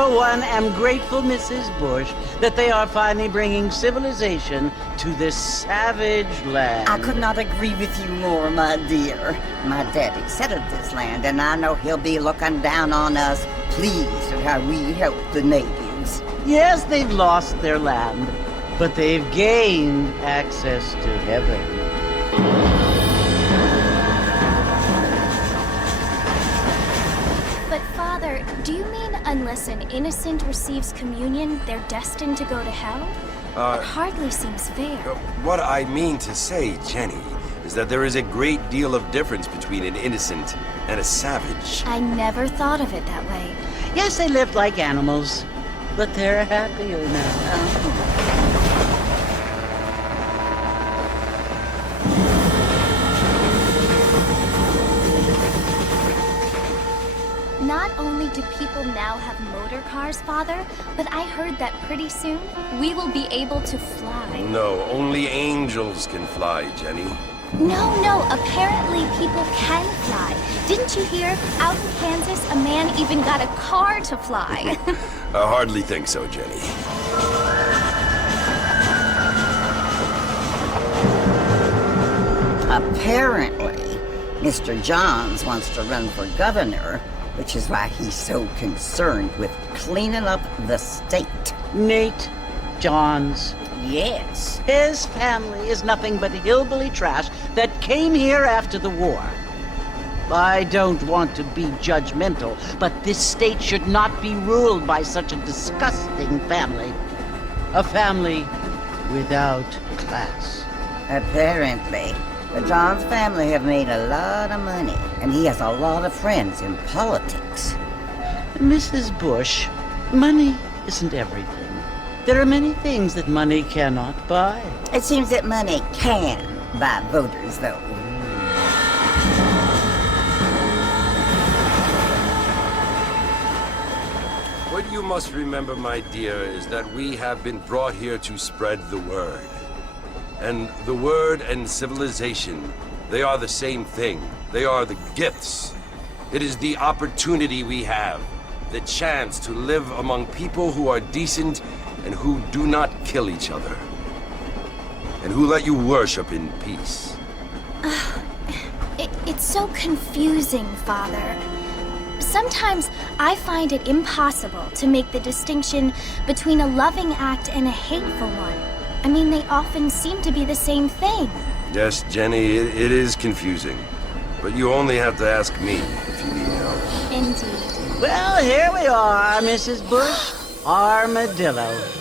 for one, am grateful, Mrs. Bush, that they are finally bringing civilization to this savage land. I could not agree with you more, my dear. My daddy settled this land, and I know he'll be looking down on us, pleased at how we help the natives. Yes, they've lost their land, but they've gained access to heaven. But Father, do you mean unless an innocent receives communion, they're destined to go to hell? It hardly seems fair. What I mean to say, Jenny, is that there is a great deal of difference between an innocent and a savage. I never thought of it that way. Yes, they lived like animals, but they're happier now. Not only do people now have motor cars, Father, but I heard that pretty soon we will be able to fly. No, only angels can fly, Jenny. No, apparently people can fly. Didn't you hear? Out in Kansas, a man even got a car to fly. I hardly think so, Jenny. Apparently, Mr. Johns wants to run for governor, which is why he's so concerned with cleaning up the state. Nate Johns. Yes. His family is nothing but hillbilly trash that came here after the war. I don't want to be judgmental, but this state should not be ruled by such a disgusting family. A family without class. Apparently, the Johns family have made a lot of money, and he has a lot of friends in politics. Mrs. Bush, money isn't everything. There are many things that money cannot buy. It seems that money can buy voters, though. What you must remember, my dear, is that we have been brought here to spread the word. And the word and civilization, they are the same thing. They are the gifts. It is the opportunity we have, the chance to live among people who are decent and who do not kill each other, and who let you worship in peace. It's so confusing, Father. Sometimes I find it impossible to make the distinction between a loving act and a hateful one. I mean, they often seem to be the same thing. Yes, Jenny, it is confusing. But you only have to ask me if you need help. Indeed. Well, here we are, Mrs. Bush. Armadillo.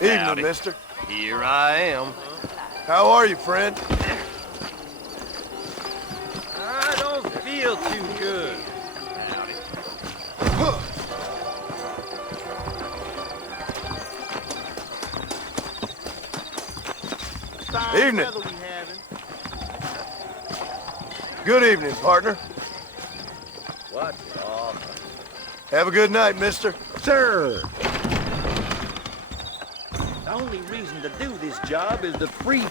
Evening, mister. Here I am. How are you, friend? I don't feel too good. Evening. Good evening, partner. What's off? Have a good night, mister. Sir! The only reason to do this job is to free...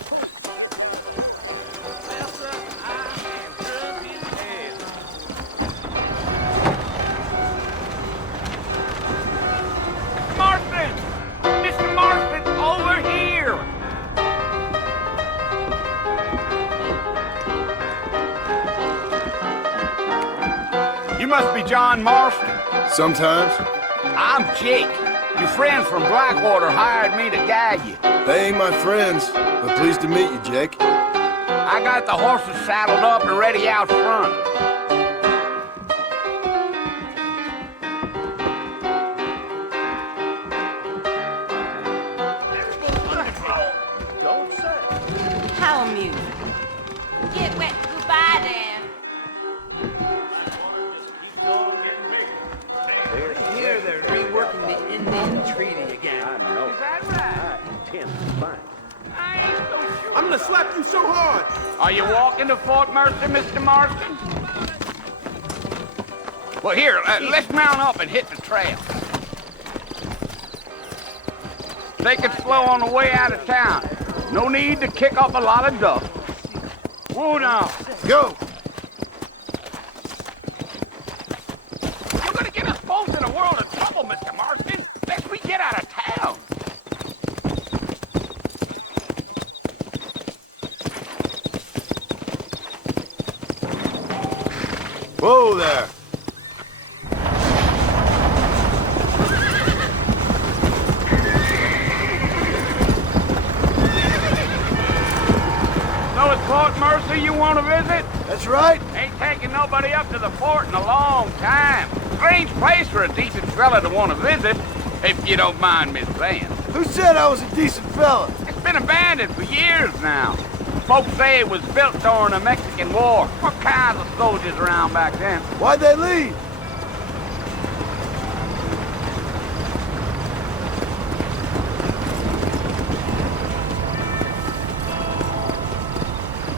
Marston! Mr. Marston, over here! You must be John Marston. Sometimes. I'm Jake. Your friends from Blackwater hired me to guide you. They ain't my friends, but pleased to meet you, Jake. I got the horses saddled up and ready out front. music. Get wet, goodbye then. Here they're reworking the Indian Treaty again. I know. Is that right? I intend to find. I ain't so sure. I'm gonna slap you so hard! Are you walking to Fort Mercer, Mr. Marston? Well, here, let's mount up and hit the trail. Take it slow on the way out of town. No need to kick up a lot of dust. Whoa now. Go! You're gonna get us both in a world of trouble, Mr. Marston, lest we get out of town. Whoa there! So it's Fort Mercer you want to visit? That's right! Ain't taking nobody up to the fort in a long time. Strange place for a decent fella to want to visit, if you don't mind me saying. Who said I was a decent fella? It's been abandoned for years now. Folks say it was built during the Mexican War. What kinds of soldiers around back then? Why'd they leave?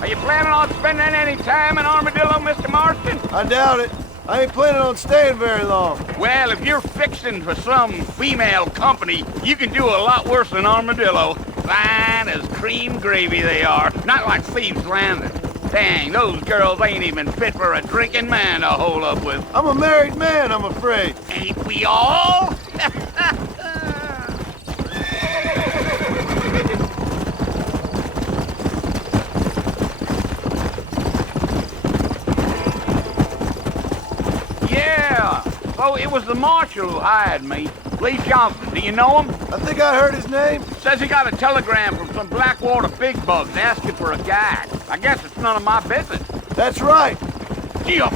Are you planning on spending any time in Armadillo, Mr. Marston? I doubt it. I ain't planning on staying very long. Well, if you're fixing for some female company, you can do a lot worse than Armadillo. Fine as cream gravy they are, not like Thieves' Landing. Dang, those girls ain't even fit for a drinking man to hold up with. I'm a married man, I'm afraid. Ain't we all? Yeah, so it was the marshal who hired me. Lee Johnson, do you know him? I think I heard his name. Says he got a telegram from some Blackwater big bugs asking for a guide. I guess it's none of my business. That's right. Gee up.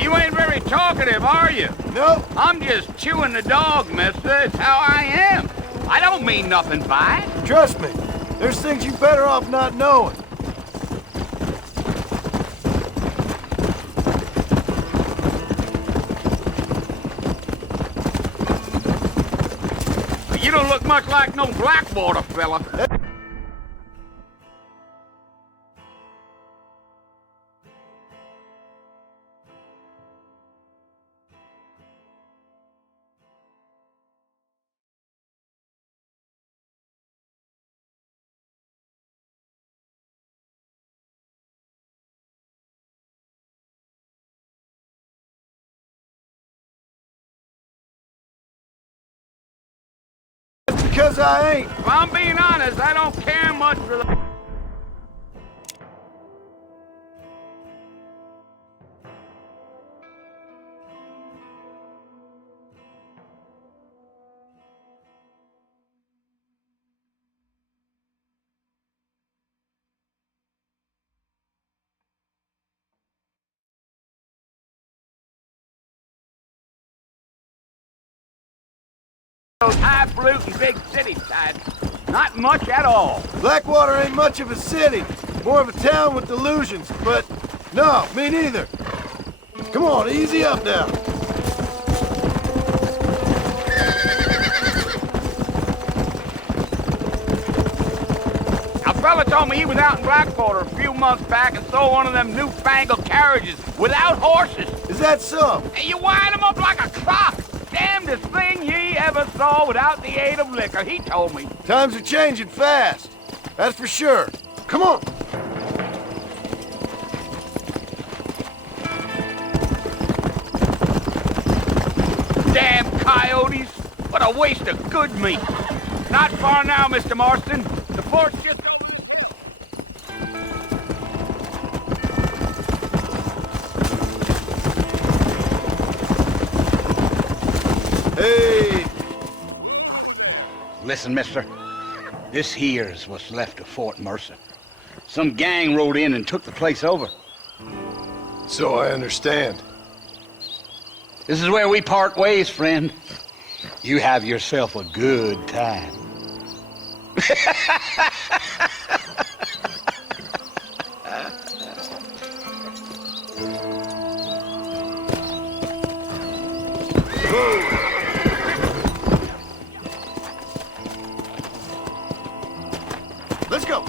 You ain't very talkative, are you? Nope. I'm just chewing the dog, mister. It's how I am. I don't mean nothing by it. Trust me. There's things you better off not knowing. You don't look much like no Blackwater fella. Because I ain't. If I'm being honest, I don't care much for the... those highfalutin big city types. Not much at all. Blackwater ain't much of a city. More of a town with delusions, but no, me neither. Come on, easy up now. A fella told me he was out in Blackwater a few months back and saw one of them newfangled carriages without horses. Is that so? And you wind them up like a clock. Damnedest thing ye ever saw without the aid of liquor, he told me. Times are changing fast. That's for sure. Come on. Damn coyotes! What a waste of good meat. Not far now, Mr. Marston. The fort's just... Hey! Listen, mister. This here's what's left of Fort Mercer. Some gang rode in and took the place over. So I understand. This is where we part ways, friend. You have yourself a good time. Let's go.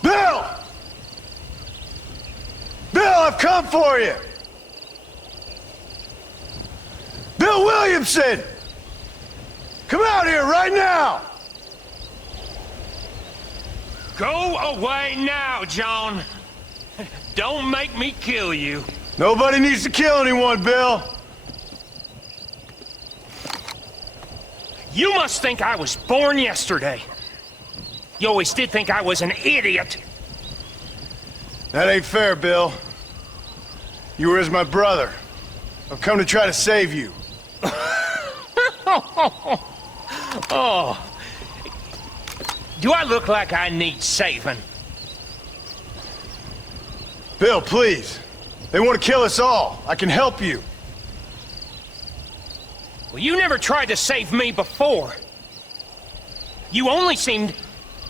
Bill! Bill, I've come for you! Bill Williamson! Come out here right now! Go away now, John. Don't make me kill you. Nobody needs to kill anyone, Bill. You must think I was born yesterday. You always did think I was an idiot. That ain't fair, Bill. You were as my brother. I've come to try to save you. Oh. Do I look like I need saving? Bill, please. They want to kill us all. I can help you. Well, you never tried to save me before. You only seemed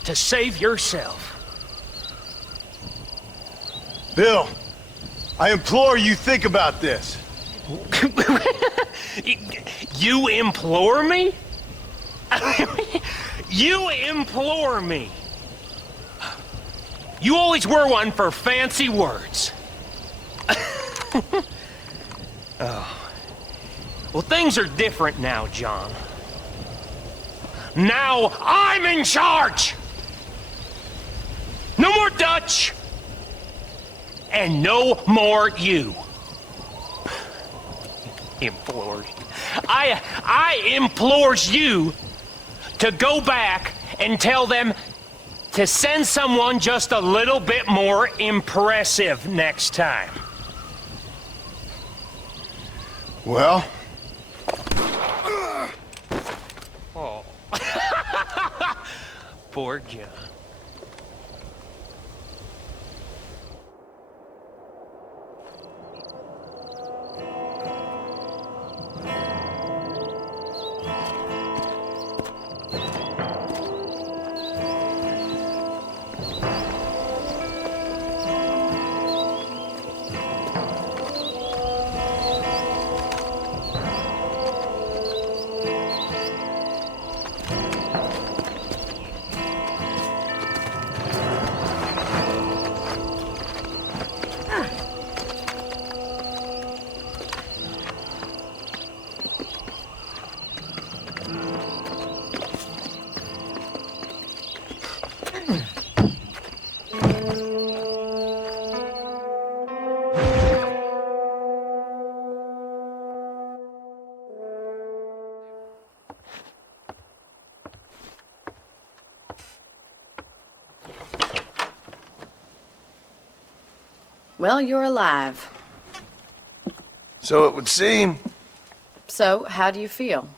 to save yourself. Bill, I implore you think about this. You implore me? You implore me. You always were one for fancy words. Oh. Well, things are different now, John. Now I'm in charge! No more Dutch! And no more you. Implored. I implores you to go back and tell them to send someone just a little bit more impressive next time. Well? Oh. Poor John. Well, you're alive. So it would seem. So, how do you feel?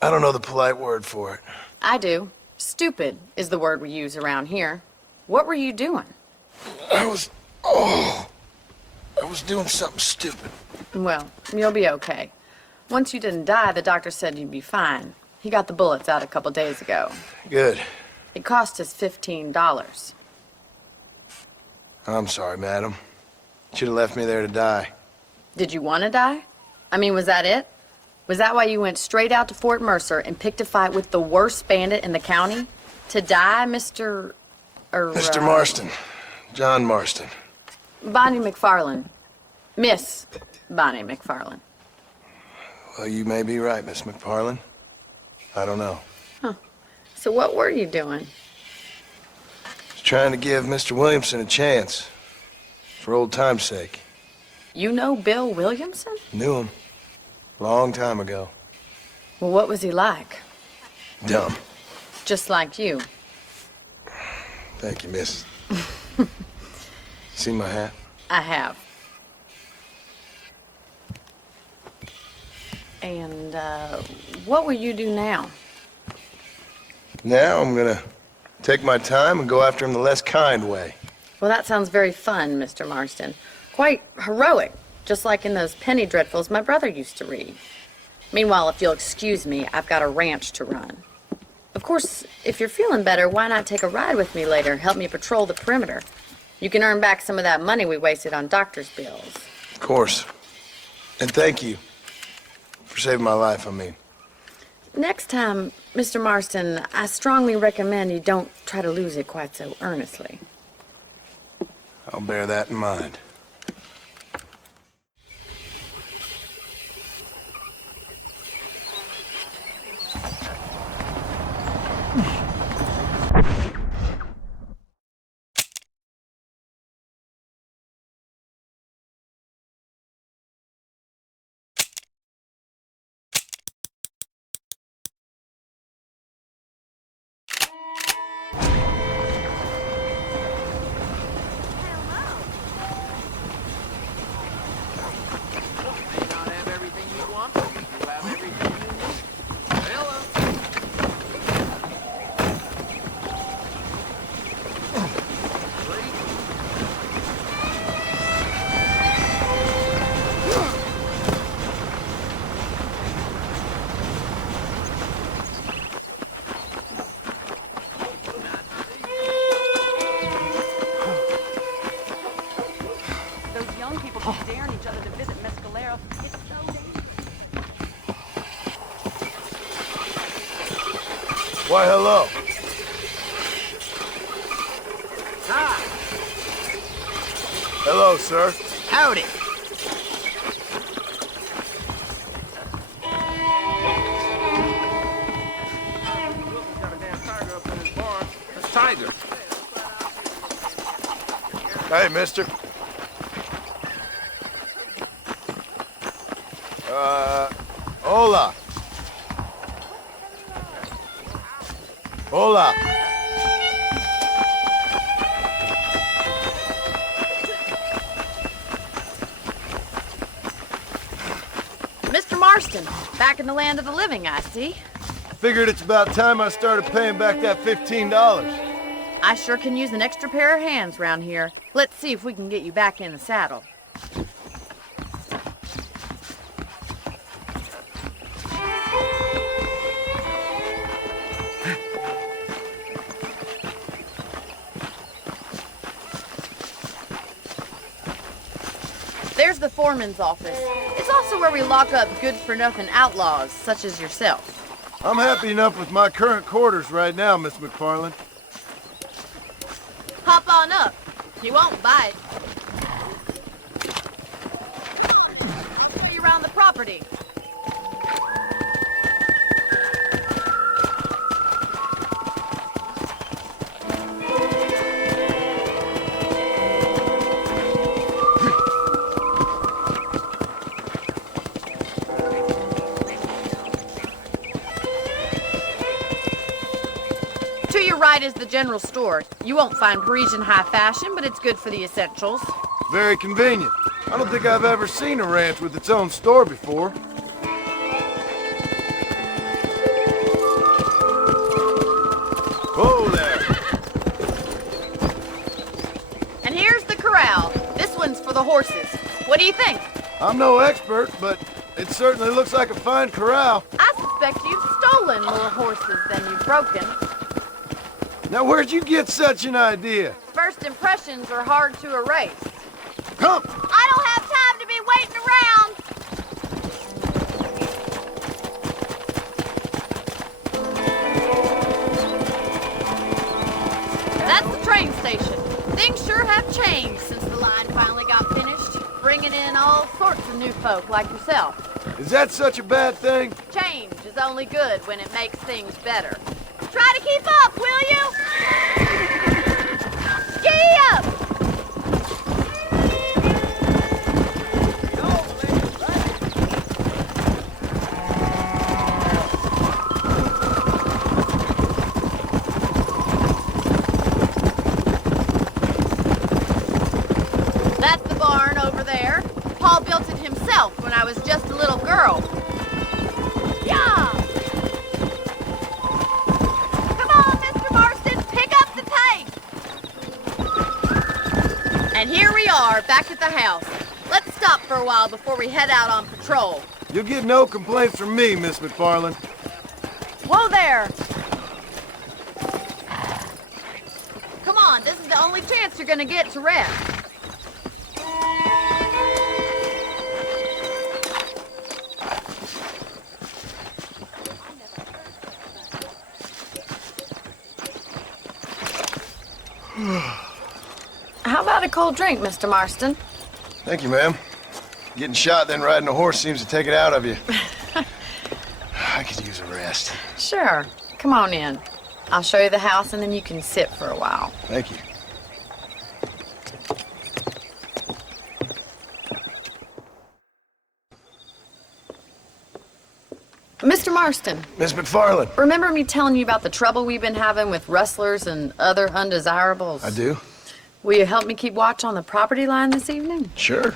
I don't know the polite word for it. I do. Stupid is the word we use around here. What were you doing? I was doing something stupid. Well, you'll be okay. Once you didn't die, the doctor said you'd be fine. He got the bullets out a couple days ago. Good. It cost us $15. I'm sorry, madam. Should have left me there to die. Did you want to die? I mean, was that it? Was that why you went straight out to Fort Mercer and picked a fight with the worst bandit in the county? To die, Mr. Mr. Marston. John Marston. Bonnie McFarlane. Miss Bonnie McFarlane. Well, you may be right, Miss McFarlane. I don't know. Huh. So what were you doing? Just trying to give Mr. Williamson a chance. For old time's sake. You know Bill Williamson? Knew him. Long time ago. Well, what was he like? Dumb. Just like you. Thank you, miss. See my hat? I have. And, what will you do now? Now I'm gonna take my time and go after him the less kind way. Well, that sounds very fun, Mr. Marston. Quite heroic, just like in those penny dreadfuls my brother used to read. Meanwhile, if you'll excuse me, I've got a ranch to run. Of course, if you're feeling better, why not take a ride with me later? Help me patrol the perimeter. You can earn back some of that money we wasted on doctor's bills. Of course. And thank you. For saving my life, I mean. Next time, Mr. Marston, I strongly recommend you don't try to lose it quite so earnestly. I'll bear that in mind. Why, hello. Hi. Hello, sir. Howdy. Tiger. Hey, mister. Hola. Hola. Mr. Marston, back in the land of the living, I see. Figured it's about time I started paying back that $15. I sure can use an extra pair of hands round here. Let's see if we can get you back in the saddle. There's the foreman's office. It's also where we lock up good-for-nothing outlaws, such as yourself. I'm happy enough with my current quarters right now, Miss McFarland. Hop on up. You won't bite. Show you around the property. To your right is the general store. You won't find Parisian high fashion, but it's good for the essentials. Very convenient. I don't think I've ever seen a ranch with its own store before. Whoa there! And here's the corral. This one's for the horses. What do you think? I'm no expert, but it certainly looks like a fine corral. I suspect you've stolen more horses than you've broken. Now, where'd you get such an idea? First impressions are hard to erase. Come! I don't have time to be waiting around. That's the train station. Things sure have changed since the line finally got finished, bringing in all sorts of new folk like yourself. Is that such a bad thing? Change is only good when it makes things better. Try to keep up, will you? Giddy up! myself when I was just a little girl. Yeah! Come on, Mr. Marston, pick up the pace! And here we are, back at the house. Let's stop for a while before we head out on patrol. You'll get no complaints from me, Miss McFarland. Whoa there! Come on, this is the only chance you're gonna get to rest. How about a cold drink, Mr. Marston? Thank you, ma'am. Getting shot, then riding a horse seems to take it out of you. I could use a rest. Sure. Come on in. I'll show you the house and then you can sit for a while. Thank you. Mr. Marston, Miss McFarland. remember me telling you about the trouble we've been having with rustlers and other undesirables? I do? Will you help me keep watch on the property line this evening? Sure.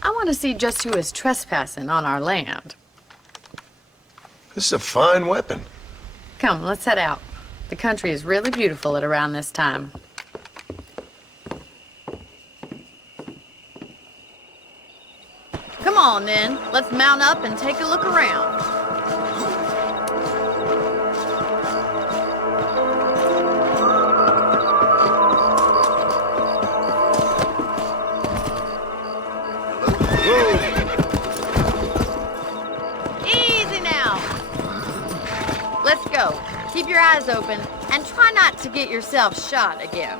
I want to see just who is trespassing on our land. This is a fine weapon. Come, let's head out. The country is really beautiful at around this time. Come on, then. Let's mount up and take a look around. Easy now. Let's go. Keep your eyes open and try not to get yourself shot again.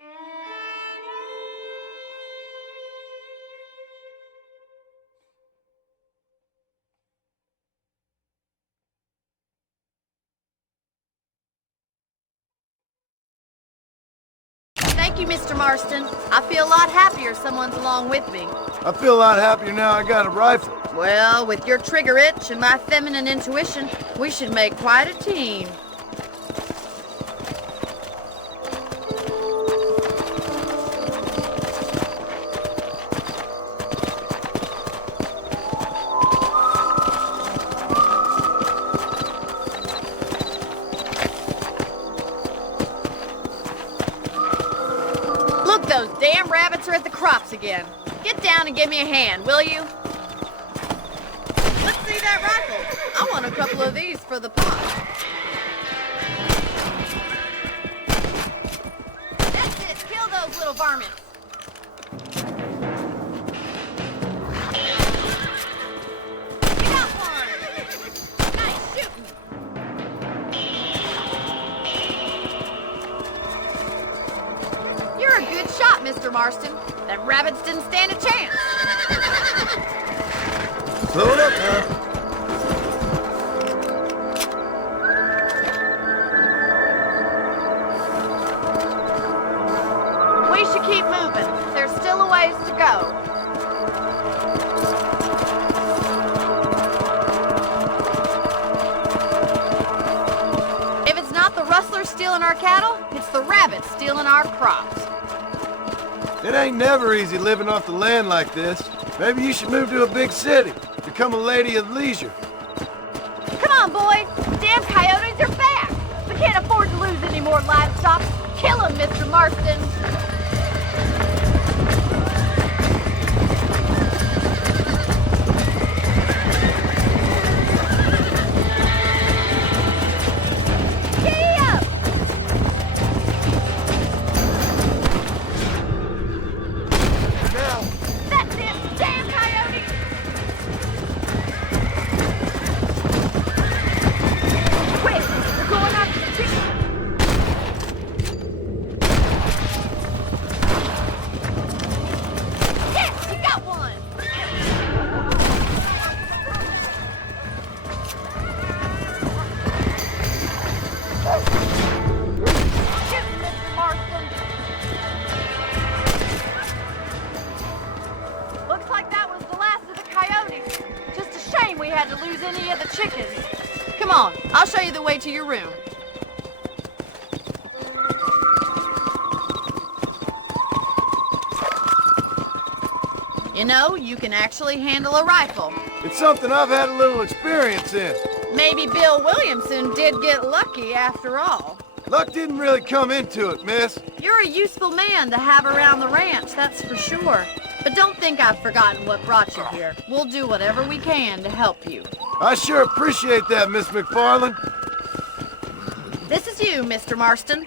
Thank you, Mr. Marston. I feel a lot happier someone's along with me. I feel a lot happier now I got a rifle. Well, with your trigger itch and my feminine intuition, we should make quite a team. Look, those damn rabbits are at the crops again. Get down and give me a hand, will you? Let's see that rifle. I want a couple of these for the pot. That's it. Kill those little varmints. You got one. Nice shooting. You're a good shot, Mr. Marston. Them rabbits didn't stand a chance. Slow it up, huh? We should keep moving. There's still a ways to go. If it's not the rustlers stealing our cattle, it's the rabbits stealing our crops. It ain't never easy living off the land like this. Maybe you should move to a big city. Become a lady of leisure. Come on, boys. Damn coyotes are back. We can't afford to lose any more livestock. Kill them, Mr. Marston. Giddy up! Now, That's it, damn coyotes! Quick, we're going after the chicken. Yes, we got one! Shoot, Mr. Marston. Looks like that was the last of the coyotes. Just a shame we had to lose any of the chickens. Come on, I'll show you the way to your room. You know, you can actually handle a rifle. it's something I've had a little experience in. Maybe Bill Williamson did get lucky after all. Luck didn't really come into it, miss. You're a useful man to have around the ranch, that's for sure. But don't think I've forgotten what brought you here. We'll do whatever we can to help you. I sure appreciate that, Miss McFarland. This is you, Mr. Marston.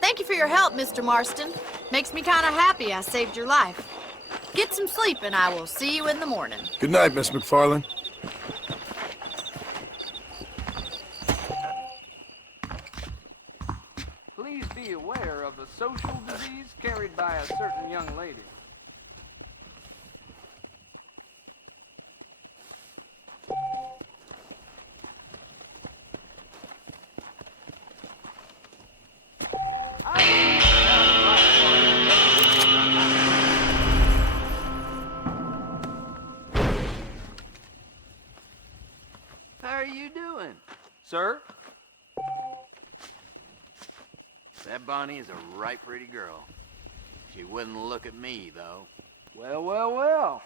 Thank you for your help, Mr. Marston. Makes me kind of happy I saved your life. Get some sleep and I will see you in the morning. Good night, Miss McFarland. Please be aware of a social disease carried by a certain young lady. How are you doing, sir? That Bonnie is a right pretty girl. She wouldn't look at me, though. Well, well, well.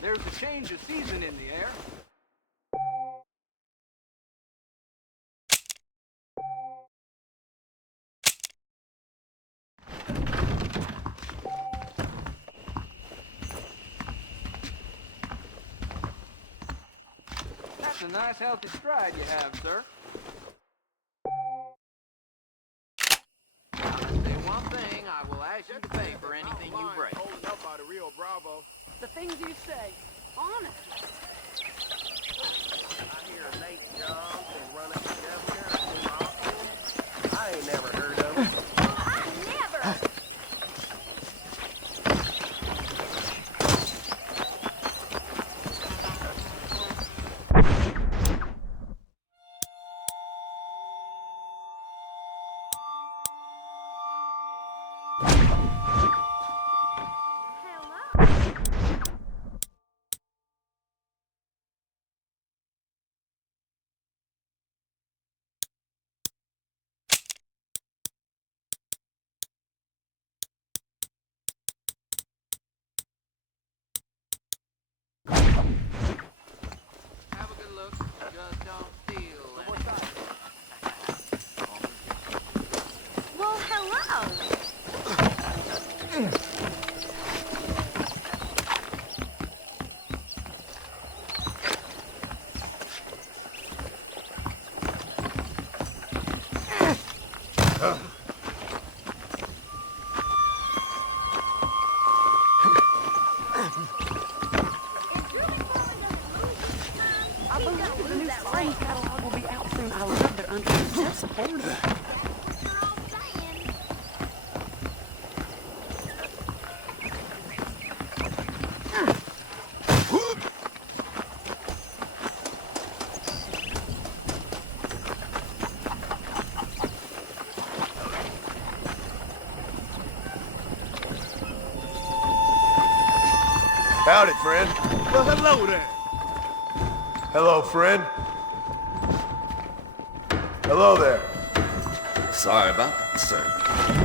There's a change of season in the air. That's a nice healthy stride you have, sir. Say one thing, I will ask you to pay for anything you break. The things you say, honestly. I believe the new spring catalog will be out soon. I love their under support. Howdy, friend. Well, hello there. Hello, friend. Hello there. Sorry about that, sir.